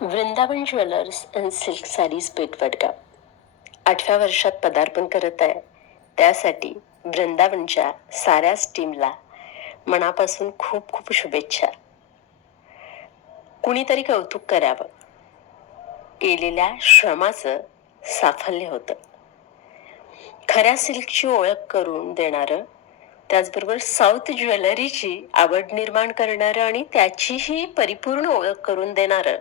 Vrindavan jewellers and silk saris Pethvadgaon 8व्या वर्षात पदार्पण करत आहे. त्यासाठी वृंदावनच्या साऱ्याच टीमला मनापासून खूप खूप शुभेच्छा. कुणीतरी कौतुक करावं. केलेल्या श्रमाचं साफल्य होतं. खऱ्या सिल्कची ओळख करून देणारं, त्याचबरोबर साऊथ ज्वेलरीची आवड निर्माण करणारं आणि त्याचीही परिपूर्ण ओळख करून देणारं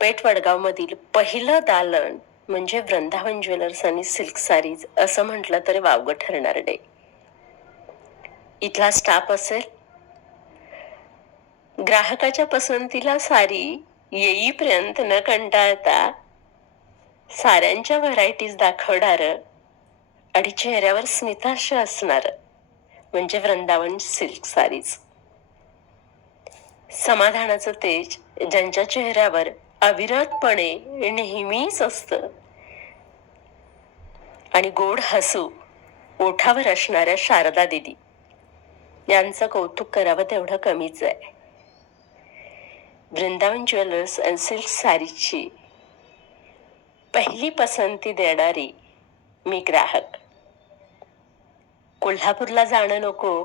पेठ वडगावमधील पहिलं दालन म्हणजे वृंदावन ज्वेलर्स आणि सिल्क सारीज असं म्हटलं तरी वावगं ठरणार नाही. इथला स्टाफ असेल, ग्राहकाच्या पसंतीला सारी येईपर्यंत न कंटाळता साऱ्यांच्या व्हरायटीज दाखवणार आणि चेहऱ्यावर स्मिताशय असणार म्हणजे वृंदावन सिल्क सारीज. समाधानाचं तेज ज्यांच्या चेहऱ्यावर अविरतपणे नेहमीच असतं आणि गोड हसू ओठावर असणाऱ्या शारदा दिदी यांचं कौतुक करावं तेवढं कमीच आहे. वृंदावन ज्वेलर्स अँड सिल्क सारीजची पहिली पसंती देणारी मी ग्राहक. कोल्हापूरला जाणं नको,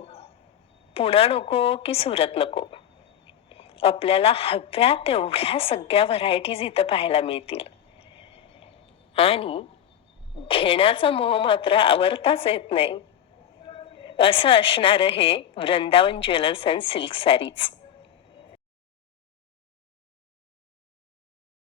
पुणा नको की सुरत नको, आपल्याला हव्या तेवढ्या सगळ्या व्हरायटीज इथं पाहायला मिळतील आणि घेण्याचा मोह मात्र आवरताच येत नाही असं असणारं हे Vrindavan jewellers and silk sarees.